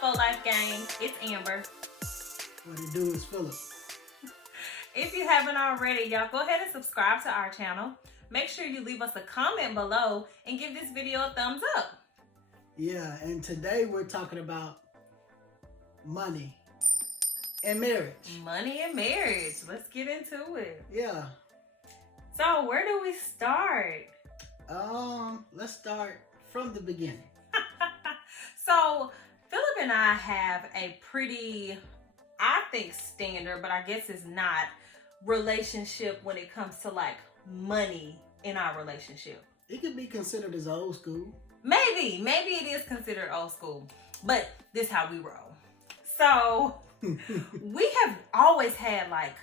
For Life gang, it's Amber. What it do is Philip. If you haven't already, y'all go ahead and subscribe to our channel. Make sure you leave us a comment below and give this video a thumbs up. Yeah, and today we're talking about money and marriage. Money and marriage. Let's get into it. Yeah. So where do we start? Let's start from the beginning. So Philip and I have a pretty, I think, standard, but I guess it's not, relationship when it comes to like money in our relationship. It could be considered as old school. Maybe it is considered old school, but this is how we roll. So we have always had like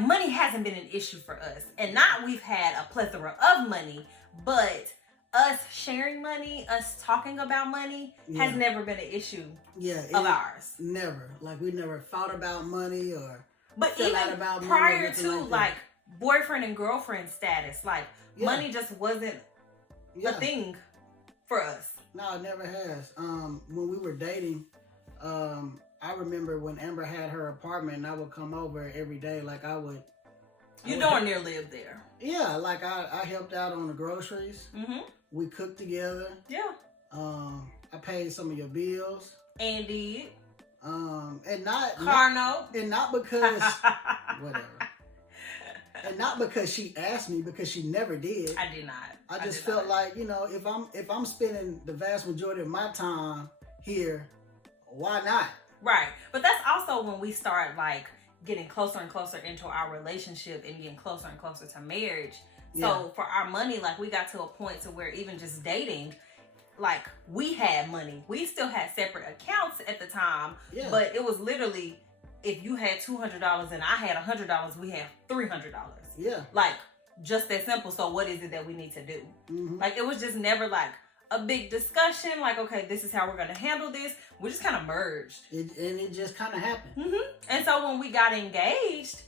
money hasn't been an issue for us, and not we've had a plethora of money, but us sharing money, us talking about money has never been an issue of ours. Never. Like we never thought about money or but even about prior to like boyfriend and girlfriend status, like money just wasn't a thing for us. No, it never has. When we were dating, I remember when Amber had her apartment and I would come over every day. Like I would. You darn near lived there. Yeah, like I helped out on the groceries. Mm-hmm. We cooked together. Yeah. I paid some of your bills. And did. And not car note. And not because whatever. And not because she asked me, because she never did. I did not. I just felt like, you know, if I'm spending the vast majority of my time here, why not? Right. But that's also when we start like getting closer and closer into our relationship and getting closer and closer to marriage. So for our money, like we got to a point to where even just dating, like we had money. We still had separate accounts at the time, but it was literally, if you had $200 and I had $100, we had $300. Yeah. Like just that simple. So what is it that we need to do? Mm-hmm. Like it was just never like a big discussion. Like, okay, this is how we're going to handle this. We just kind of merged. It just kind of happened. Mm-hmm. And so when we got engaged,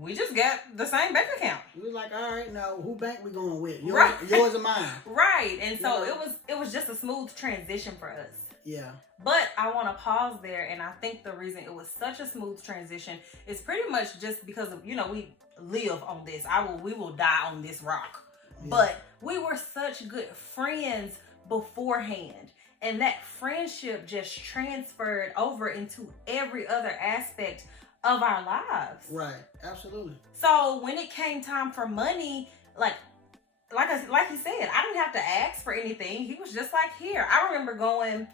we just got the same bank account. We was like, all right, now who bank we going with? Yours or mine? Right. And so it was just a smooth transition for us. Yeah. But I want to pause there, and I think the reason it was such a smooth transition is pretty much just because of, you know, we live on this. We will die on this rock. Yeah. But we were such good friends beforehand. And that friendship just transferred over into every other aspect of our lives. Right. Absolutely. So when it came time for money, like he said, I didn't have to ask for anything. He was just like, here. I remember going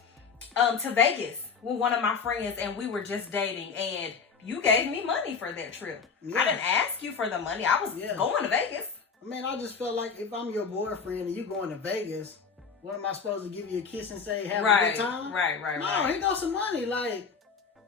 to Vegas with one of my friends, and we were just dating, and you gave me money for that trip. Yeah. I didn't ask you for the money. I was going to Vegas. I mean, I just felt like if I'm your boyfriend and you going to Vegas, what am I supposed to give you a kiss and say have a good time? Right. No, here goes some money. Like,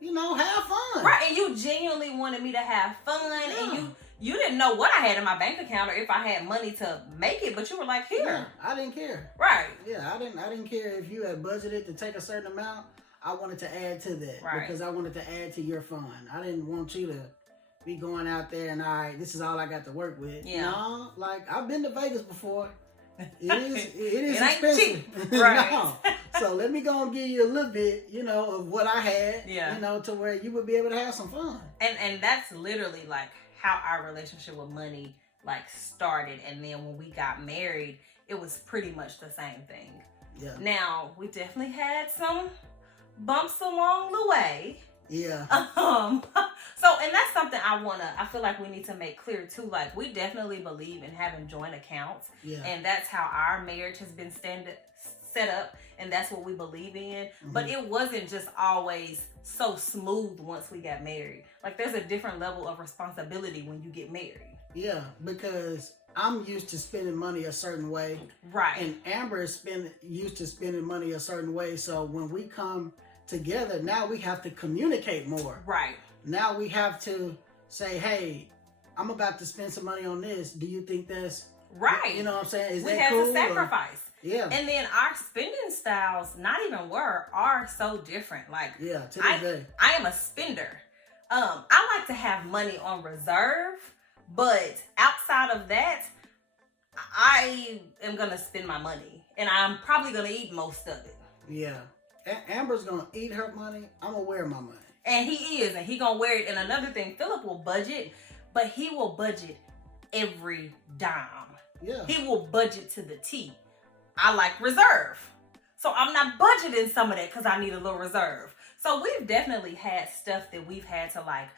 you know, have fun. Right, and you genuinely wanted me to have fun, and you didn't know what I had in my bank account or if I had money to make it, but you were like, here. Yeah, I didn't care. Right. Yeah, I didn't care if you had budgeted to take a certain amount. I wanted to add to that because I wanted to add to your fun. I didn't want you to be going out there and, all right, this is all I got to work with. Yeah. No, like, I've been to Vegas before. It is expensive. Right. No. So let me go and give you a little bit, you know, of what I had, you know, to where you would be able to have some fun. And that's literally like how our relationship with money like started. And then when we got married, it was pretty much the same thing. Yeah. Now, we definitely had some bumps along the way. Yeah. So, and that's something I feel like we need to make clear too. Like, we definitely believe in having joint accounts. Yeah. And that's how our marriage has been set up. And that's what we believe in. Mm-hmm. But it wasn't just always so smooth once we got married. Like, there's a different level of responsibility when you get married. Yeah, because I'm used to spending money a certain way. Right. And Amber is used to spending money a certain way. So when we come together, now we have to communicate more. Right. Now we have to say, hey, I'm about to spend some money on this. Do you think that's right? You know what I'm saying? Is we that had cool? To sacrifice. Yeah. And then our spending styles, not even are so different. Like, yeah, to this day. I am a spender. I like to have money on reserve, but outside of that, I am gonna spend my money, and I'm probably gonna eat most of it. Yeah. Amber's gonna eat her money. I'm gonna wear my money. And he is, and he gonna wear it. And another thing, Philip will budget, but he will budget every dime. Yeah. He will budget to the T. I like reserve. So I'm not budgeting some of that because I need a little reserve. So we've definitely had stuff that we've had to like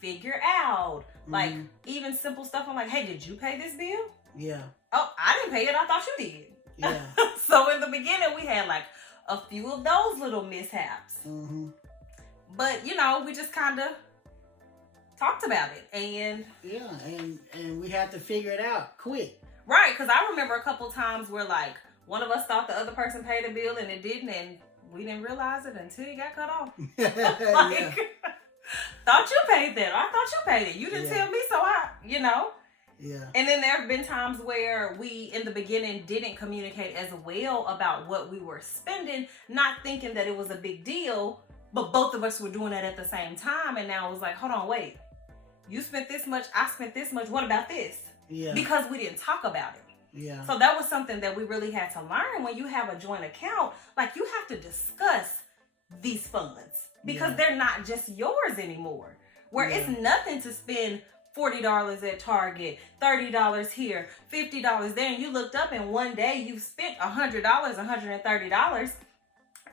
figure out. Like even simple stuff. I'm like, hey, did you pay this bill? Yeah. Oh, I didn't pay it. I thought you did. Yeah. So in the beginning, we had like a few of those little mishaps. Mm-hmm. But, you know, we just kind of talked about it. And yeah, and we had to figure it out quick. Right, because I remember a couple times where like one of us thought the other person paid a bill and it didn't, and we didn't realize it until it got cut off. Like, thought you paid that. I thought you paid it. You didn't tell me, so I, you know. Yeah. And then there have been times where we, in the beginning, didn't communicate as well about what we were spending, not thinking that it was a big deal, but both of us were doing it at the same time. And now it was like, hold on, wait. You spent this much, I spent this much. What about this? Yeah. Because we didn't talk about it. Yeah. So that was something that we really had to learn. When you have a joint account, like you have to discuss these funds because they're not just yours anymore. Where it's nothing to spend $40 at Target, $30 here, $50 there, and you looked up and one day you've spent $100, $130.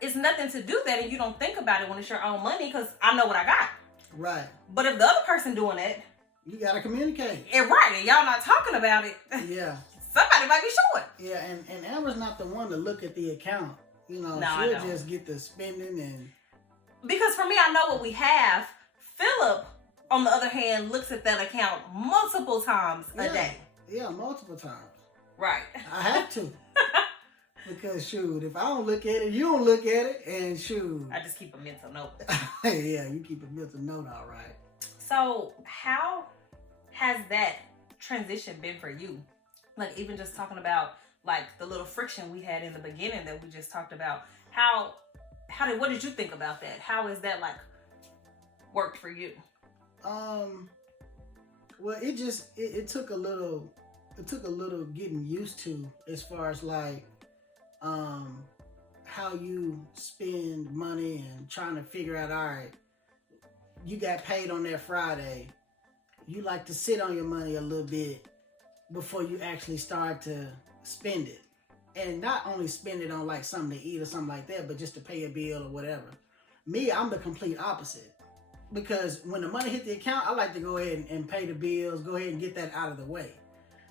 It's nothing to do that, and you don't think about it when it's your own money because I know what I got. Right. But if the other person doing it, you gotta communicate. And right, and y'all not talking about it. Yeah. Somebody might be short. Yeah, and Amber's not the one to look at the account. You know, no, she'll just get the spending and. Because for me, I know what we have. Philip, on the other hand, looks at that account multiple times a day. Yeah, multiple times. Right. I have to. Because shoot, if I don't look at it, you don't look at it, and shoot. I just keep a mental note. Yeah, you keep a mental note, all right. So how has that transition been for you? Like even just talking about like the little friction we had in the beginning that we just talked about. What did you think about that? How has that like worked for you? Well, it took a little getting used to as far as like how you spend money and trying to figure out, all right, you got paid on that Friday. You like to sit on your money a little bit before you actually start to spend it. And not only spend it on like something to eat or something like that, but just to pay a bill or whatever. Me, I'm the complete opposite. Because when the money hit the account, I like to go ahead and pay the bills, go ahead and get that out of the way.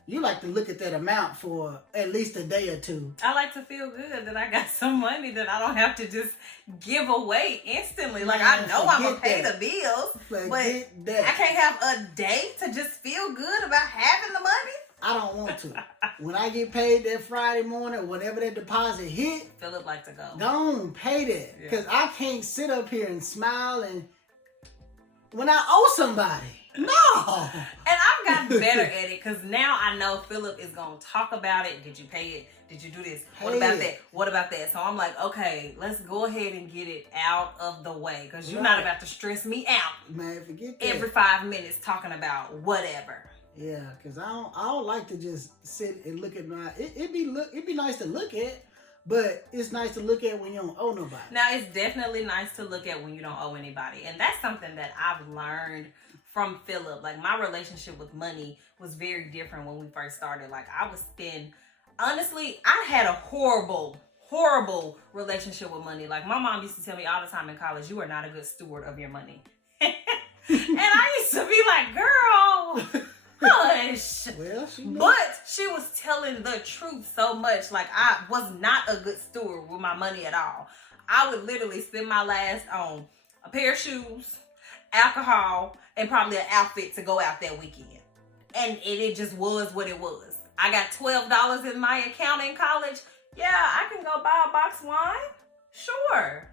You like to look at that amount for at least a day or two. I like to feel good that I got some money that I don't have to just give away instantly. Like, I know I'm going to pay the bills, but I can't have a day to just feel good about having the money. I don't want to. When I get paid that Friday morning, whenever that deposit hit, Philip like to go. Don't pay that. Because I can't sit up here and smile and when I owe somebody. No. And I've gotten better at it because now I know Philip is going to talk about it. Did you pay it? Did you do this? What about that? What about that? So I'm like, okay, let's go ahead and get it out of the way because you're not about to stress me out. Man, forget that. Every 5 minutes talking about whatever. Yeah, because I don't like to just sit and look at my... It'd be nice to look at, but it's nice to look at when you don't owe nobody. Now, it's definitely nice to look at when you don't owe anybody. And that's something that I've learned from Philip. Like, my relationship with money was very different when we first started. Like, I would spend... Honestly, I had a horrible relationship with money. Like, my mom used to tell me all the time in college, you are not a good steward of your money. And I used to be like, girl... Hush. Well, but she was telling the truth so much. Like, I was not a good steward with my money at all. I would literally spend my last on a pair of shoes, alcohol, and probably an outfit to go out that weekend. And it just was what it was. I got $12 in my account in college. Yeah, I can go buy a box of wine. Sure.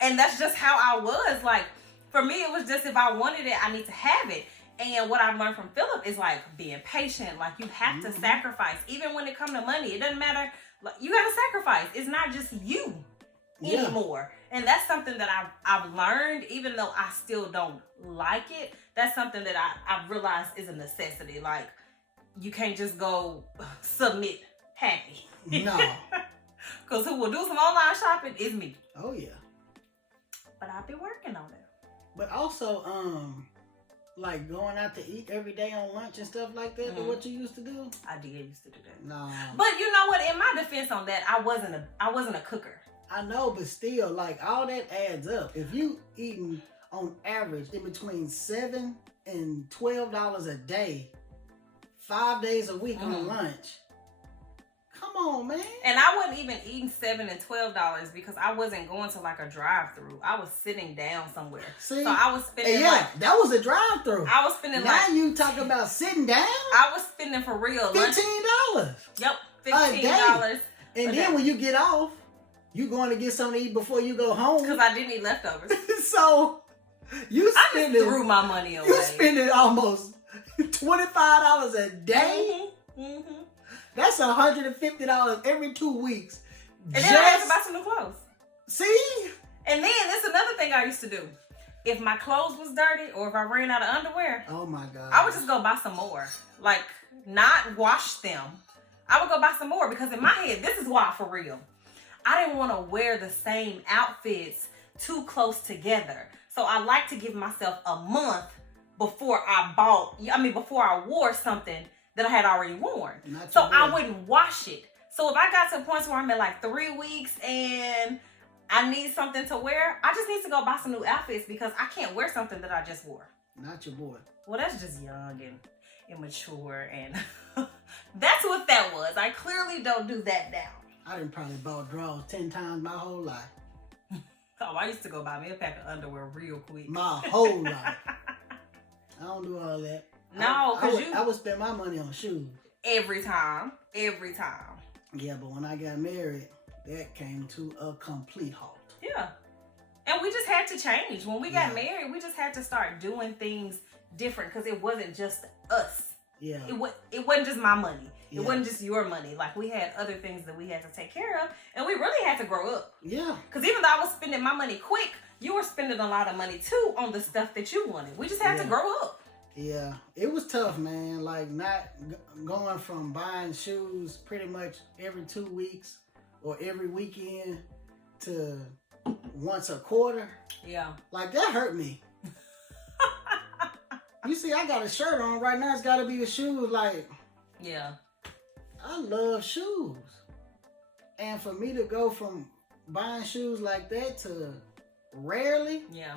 And that's just how I was. Like, for me, it was just if I wanted it, I need to have it. And what I've learned from Philip is like being patient. Like you have to sacrifice. Even when it comes to money, it doesn't matter. Like, you got to sacrifice. It's not just you anymore. And that's something that I've learned, even though I still don't like it. That's something that I've realized is a necessity. Like you can't just go submit happy. No. Because who will do some online shopping is me. Oh yeah. But I've been working on it. But also, like going out to eat every day on lunch and stuff like that. Mm-hmm. What you used to do? I did used to do that. No. But you know what? In my defense on that, I wasn't a cooker. I know, but still, like all that adds up. If you eating on average in between $7 and $12 a day, 5 days a week on lunch. Come on, man. And I wasn't even eating $7 and $12 because I wasn't going to like a drive-through. I was sitting down somewhere. See? So I was spending that was a drive-through. I was spending now you talk about sitting down? I was spending for real. $15. Yep, $15. And then when you get off, you going to get something to eat before you go home. Because I didn't eat leftovers. So you spending, I just threw my money away. You spending almost $25 a day. Mm-hmm. That's $150 every 2 weeks. And then I had to buy some new clothes. See? And then that's another thing I used to do. If my clothes was dirty or if I ran out of underwear, oh my God, I would just go buy some more. Like, not wash them. I would go buy some more because in my head, this is why for real. I didn't want to wear the same outfits too close together. So I like to give myself a month before I wore something that I had already worn. So I wouldn't wash it. So if I got to a point where I'm at like 3 weeks and I need something to wear, I just need to go buy some new outfits because I can't wear something that I just wore. Not your boy. Well, that's just young and immature, and that's what that was. I clearly don't do that now. I done probably bought drawers 10 times my whole life. Oh, I used to go buy me a pack of underwear real quick. My whole life. I don't do all that. No, because I would spend my money on shoes. Every time. Yeah, but when I got married, that came to a complete halt. Yeah. And we just had to change. When we got married, we just had to start doing things different because it wasn't just us. Yeah. It wasn't just my money. It wasn't just your money. Like, we had other things that we had to take care of, and we really had to grow up. Yeah. Because even though I was spending my money quick, you were spending a lot of money, too, on the stuff that you wanted. We just had to grow up. Yeah. It was tough, man. Like, not going from buying shoes pretty much every 2 weeks or every weekend to once a quarter. Yeah. Like, that hurt me. You see, I got a shirt on right now. It's got to be the shoes. Like, yeah. I love shoes. And for me to go from buying shoes like that to rarely. Yeah.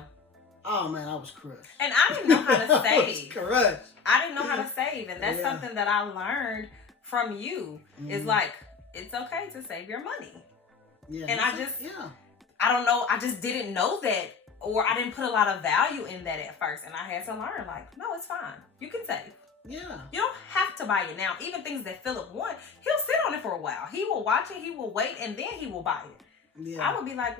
Oh, man, I was crushed. And I didn't know how to save. I was crushed. I didn't know how to save. And that's something that I learned from you. Mm-hmm. Is like, it's okay to save your money. Yeah. And I don't know. I just didn't know that. Or I didn't put a lot of value in that at first. And I had to learn, like, no, it's fine. You can save. Yeah. You don't have to buy it now. Even things that Philip wants, he'll sit on it for a while. He will watch it, he will wait, and then he will buy it. Yeah. I would be like,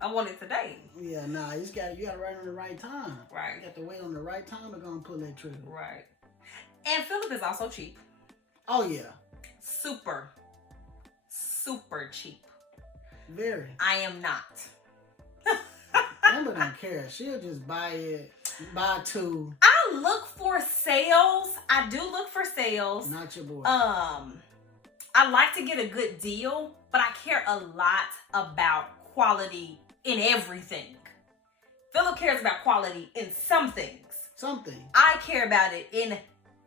I want it today. Yeah, nah, you gotta write on the right time. Right. You got to wait on the right time to go and pull that trigger. Right. And Philip is also cheap. Oh yeah. Super cheap. Very. I am not. Amber don't care. She'll just buy 2. I look for sales. I do look for sales. Not your boy. I like to get a good deal, but I care a lot about quality in everything. Philip cares about quality in some things. I care about it in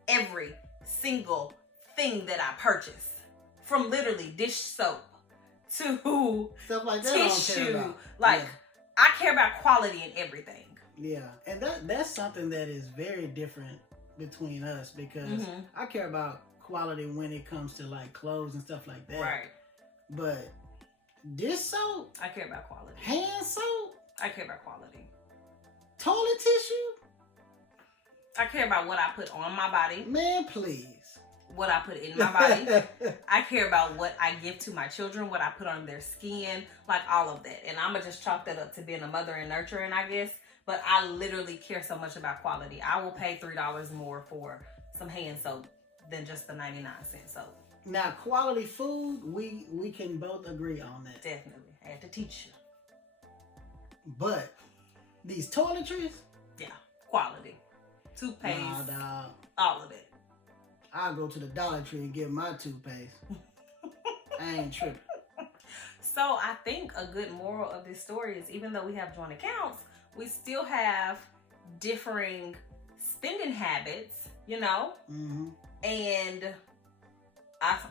every single thing that I purchase. From literally dish soap to stuff like that. Tissue. I don't care about. Like, I care about quality in everything. Yeah, and that's something that is very different between us because I care about quality when it comes to like clothes and stuff like that. Right. But dish soap, I care about quality. Hand soap, I care about quality. Toilet tissue, I care about what I put on my body. Man, please. What I put in my body. I care about what I give to my children, what I put on their skin, like all of that. And I'm going to just chalk that up to being a mother and nurturing, I guess. But I literally care so much about quality. I will pay $3 more for some hand soap than just the 99-cent soap. Now, quality food, we can both agree on that. Definitely. I had to teach you. But these toiletries? Yeah. Quality. Toothpaste. Nah, dog. All of it. I'll go to the Dollar Tree and get my toothpaste. I ain't tripping. So I think a good moral of this story is even though we have joint accounts, we still have differing spending habits, you know? Mm-hmm. And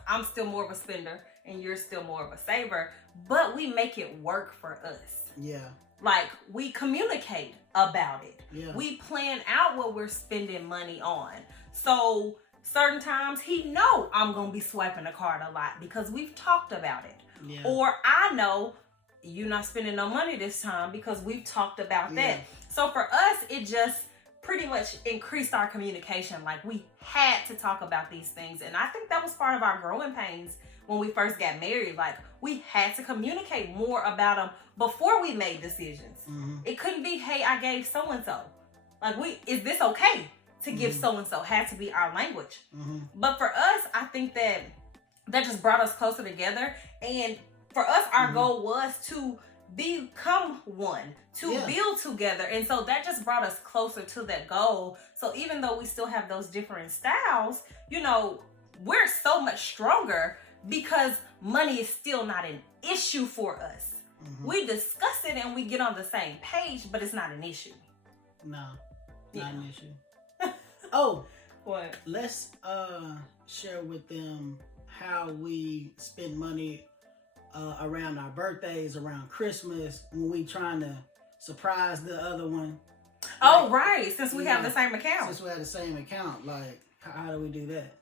I'm still more of a spender and you're still more of a saver, but we make it work for us. Yeah. Like, we communicate about it. Yeah. We plan out what we're spending money on. So certain times he know I'm going to be swiping the card a lot because we've talked about it. Yeah. Or I know you're not spending no money this time because we've talked about that. So for us, it just pretty much increased our communication. Like, we had to talk about these things. And I think that was part of our growing pains when we first got married. Like, we had to communicate more about them before we made decisions. Mm-hmm. It couldn't be, hey, I gave so-and-so. Like, is this okay to give so-and-so? Had to be our language. Mm-hmm. But for us, I think that just brought us closer together. And for us, our goal was to become one, to build together. And so that just brought us closer to that goal. So even though we still have those different styles, you know, we're so much stronger because money is still not an issue for us. Mm-hmm. We discuss it and we get on the same page, but it's not an issue. No, not an issue. Oh, what? Let's share with them how we spend money around our birthdays, around Christmas, when we trying to surprise the other one. Oh, right. Since we have the same account. Since we have the same account, like, how do we do that?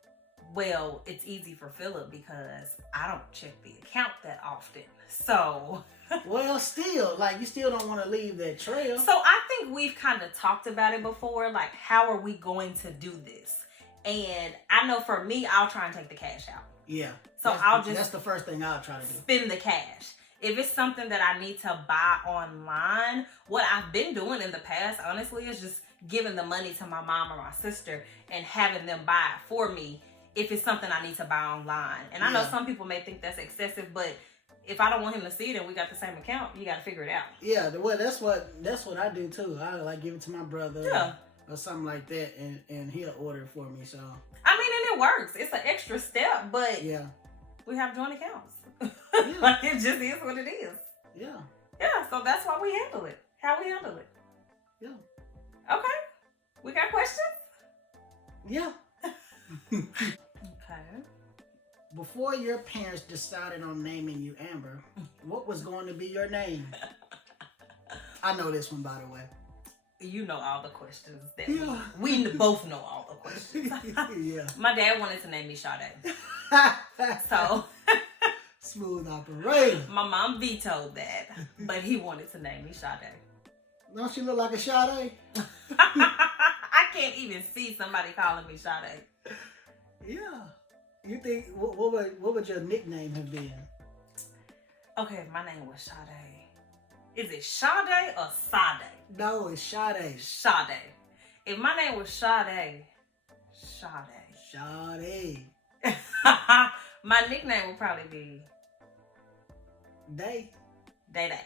Well, it's easy for Philip because I don't check the account that often. So... Well, still, like, you still don't want to leave that trail. So I think we've kind of talked about it before, like, how are we going to do this? And I know for me, I'll try and take the cash out. Yeah. So that's the first thing I'll try to do. Spend the cash. If it's something that I need to buy online, what I've been doing in the past, honestly, is just giving the money to my mom or my sister and having them buy it for me if it's something I need to buy online. And I know some people may think that's excessive, but if I don't want him to see it and we got the same account, you got to figure it out. Yeah, well, that's what I do too. I like give it to my brother or something like that, and he'll order it for me. So I mean, and it works. It's an extra step, but we have joint accounts. Like, it just is what it is. Yeah. Yeah, so that's why we handle it. How we handle it. Yeah. Okay. We got questions? Yeah. Okay. Before your parents decided on naming you Amber, what was going to be your name? I know this one, by the way. You know all the questions. That we both know all the questions. Yeah. My dad wanted to name me Sade. So... Smooth operator. My mom vetoed that, but he wanted to name me Sade. Don't she look like a Sade? I can't even see somebody calling me Sade. Yeah. You think, what would your nickname have been? Okay, my name was Sade. Is it Sade or Sade? No, it's Sade. Sade. If my name was Sade. Sade. My nickname would probably be Day. Day.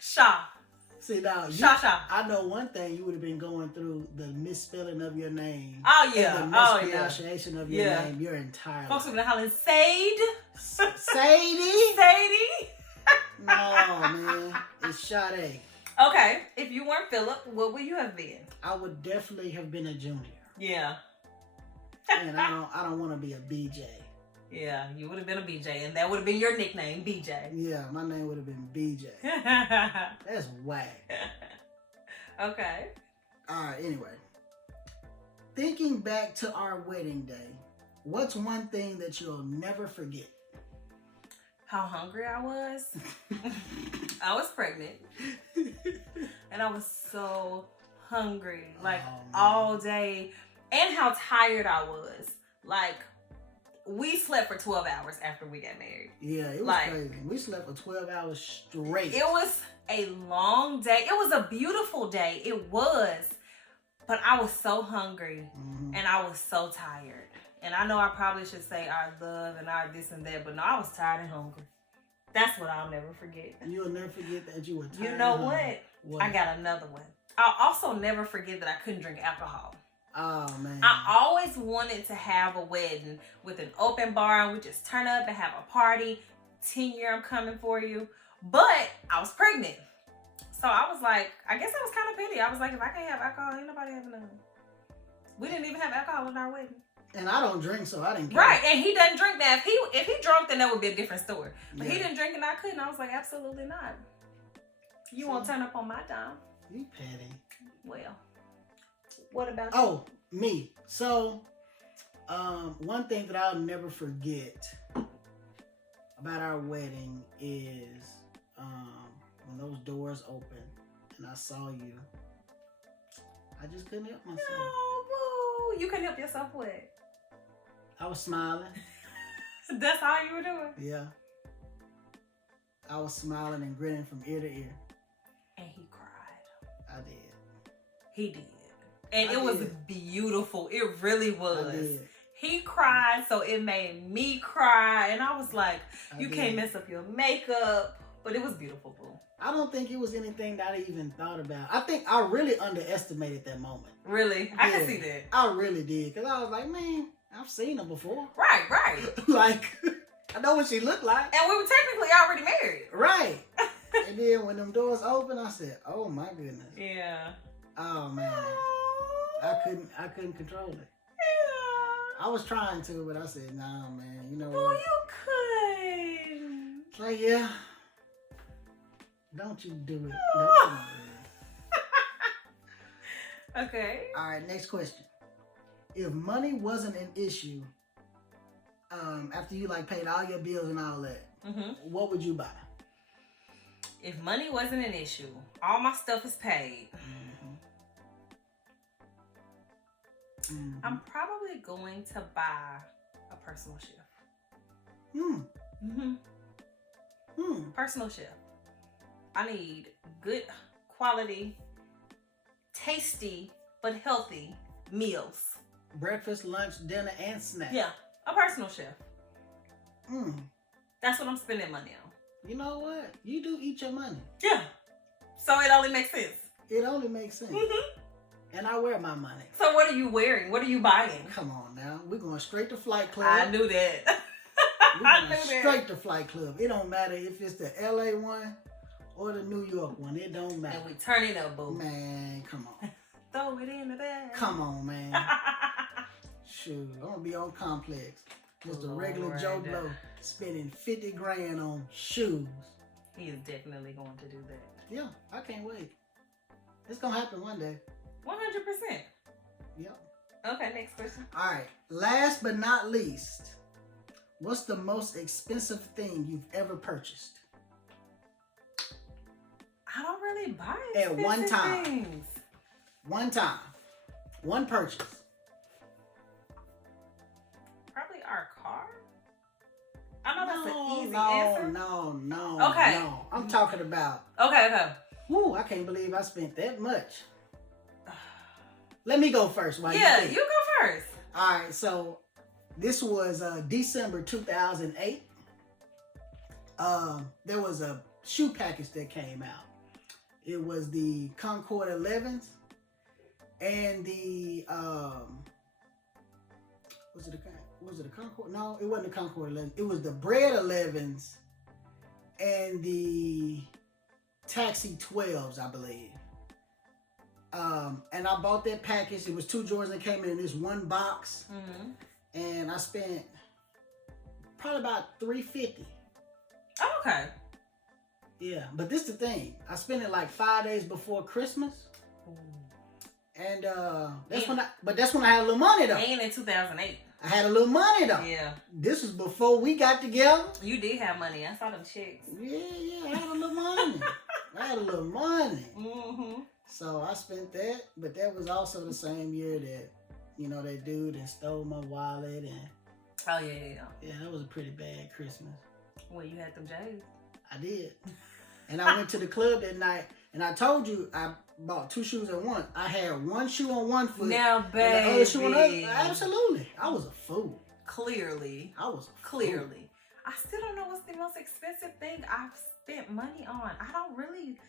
Shaw. See, now, Shaw. I know one thing, you would have been going through the misspelling of your name. Oh, yeah. And the mispronunciation of your name your entire life. Folks have been hollering, Sade. Sadie? No, man. It's Sade. Okay. If you weren't Philip, what would you have been? I would definitely have been a junior. Yeah. And I don't want to be a BJ. Yeah, you would have been a BJ, and that would have been your nickname, BJ. Yeah, my name would have been BJ. That's whack. Okay. All right, anyway. Thinking back to our wedding day, what's one thing that you'll never forget? How hungry I was. I was pregnant. And I was so hungry, like all day. And how tired I was. Like, we slept for 12 hours after we got married. Yeah, it was crazy. We slept for 12 hours straight. It was a long day. It was a beautiful day. It was. But I was so hungry. Mm-hmm. And I was so tired. And I know I probably should say our love and our this and that. But no, I was tired and hungry. That's what I'll never forget. You'll never forget that you were tired. You know what? I got another one. I'll also never forget that I couldn't drink alcohol. Oh man. I always wanted to have a wedding with an open bar and we just turn up and have a party. 10-year, I'm coming for you. But I was pregnant. So I was like, I guess I was kind of petty. I was like, if I can't have alcohol, ain't nobody having none. We didn't even have alcohol in our wedding. And I don't drink, so I didn't care. Right, and he doesn't drink now. If he drunk, then that would be a different story. But Yeah. he didn't drink and I couldn't. I was like, absolutely not. You won't turn up on my dime. You petty. Well, what about Oh, me. So, one thing that I'll never forget about our wedding is when those doors opened and I saw you. I just couldn't help myself. No, boo. You couldn't help yourself with. I was smiling. That's all you were doing? Yeah. I was smiling and grinning from ear to ear. And he cried. I did. He did. And I it was did. beautiful. It really was. I did. He cried, so it made me cry. And I was like, you can't mess up your makeup. But it was beautiful, boo. I don't think it was anything that I even thought about. I think I really underestimated that moment. Really? I can see that. I really did. Because I was like, man, I've seen her before. Right. Like, I know what she looked like. And we were technically already married. Right. And then when them doors opened, I said, oh my goodness. Yeah. Oh man. I couldn't control it. Yeah. I was trying to, but I said, nah man, you know Oh, what? you could. It's like, yeah. Don't you do it. Don't you do it. Okay. Alright, next question. If money wasn't an issue, after you like paid all your bills and all that, what would you buy? If money wasn't an issue, all my stuff is paid. I'm probably going to buy a personal chef. Personal chef. I need good quality, tasty, but healthy meals. Breakfast, lunch, dinner, and snack. Yeah, a personal chef. Mm. That's what I'm spending money on. You know what? You do eat your money. Yeah. So it only makes sense. It only makes sense. And I wear my money. So what are you wearing? What are you buying? Come on now. We're going straight to Flight Club. I knew that. We're going straight to Flight Club. It don't matter if it's the LA one or the New York one. It don't matter. And we turn it up, boo. Man, come on. Throw it in the bag. Come on, man. Shoot, I'm going to be on Complex. Just a regular Joe Blow spending 50 grand on shoes. He is definitely going to do that. Yeah, I can't wait. It's going to happen one day. 100%. Yep. Okay, next question. All right. Last but not least, what's the most expensive thing you've ever purchased? I don't really buy At one time. things. One time. One purchase. Probably our car. I know that's an easy answer. No. Okay. No. I'm talking about. Okay. Whoo, I can't believe I spent that much. Let me go first. While You go first. All right, so this was December 2008. There was a shoe package that came out. It was the Concord 11s and the was it a Concord? No, it wasn't the Concord 11. It was the Bread 11s and the Taxi 12s, I believe. And I bought that package. It was 2 Jordans that came in this one box. And I spent probably about $350. Oh, okay. Yeah, but this is the thing. I spent it like 5 days before Christmas. And that's when I had a little money though. And in 2008. I had a little money though. Yeah. This was before we got together. You did have money. I saw them checks. Yeah, I had a little money. So I spent that, but that was also the same year that, that dude that stole my wallet and. Oh yeah. Yeah, that was a pretty bad Christmas. Well, you had them J's. I did. And I went to the club that night, and I told you I bought 2 shoes at once. I had 1 shoe on one foot. Now, baby. And the other shoe on the other. Absolutely. I was a fool. Clearly. I was a fool. Clearly. I still don't know what's the most expensive thing I've spent money on. I don't really.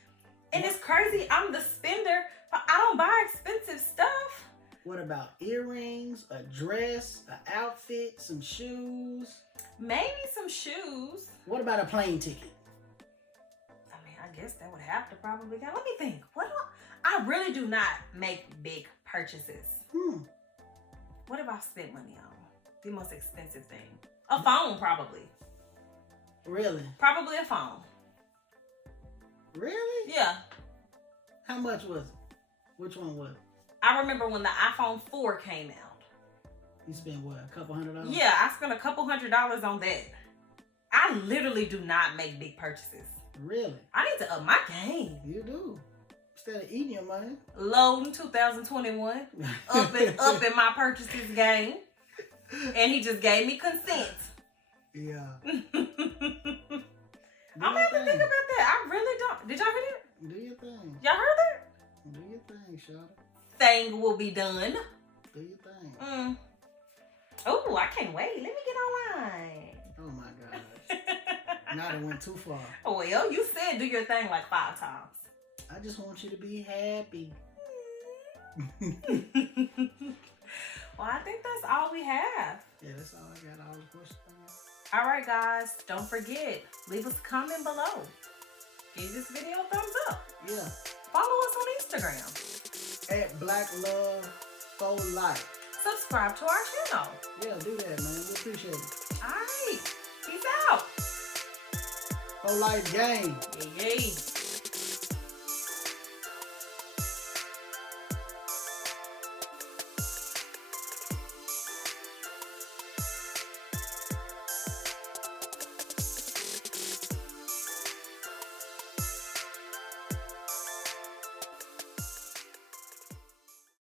And it's crazy. I'm the spender, but I don't buy expensive stuff. What about earrings, a dress, an outfit, some shoes? Maybe some shoes. What about a plane ticket? I mean, I guess that would have to probably go. Let me think. I really do not make big purchases. What have I spent money on? The most expensive thing. A phone, probably. Really? Probably a phone. Really? Yeah. How much was it? Which one was it? I remember when the iPhone 4 came out. You spent what, a couple $100? Yeah, I spent a couple $100 on that. I literally do not make big purchases. Really? I need to up my game. You do. Instead of eating your money. Loading 2021. Up in my purchases game. And he just gave me consent. Yeah. I'm gonna have to think about that. I really don't. Did y'all hear that? Do your thing. Y'all heard that? Do your thing, Shawty. Thing will be done. Do your thing. Oh, I can't wait. Let me get online. Oh my gosh. Now it went too far. Well, you said do your thing like 5 times. I just want you to be happy. Well, I think that's all we have. Yeah, that's all I got. All the questions. All right, guys. Don't forget, leave us a comment below. Give this video a thumbs up. Yeah. Follow us on Instagram. At Black Love for Life. Subscribe to our channel. Yeah, do that, man. We appreciate it. All right. Peace out. For Life Gang. Yay.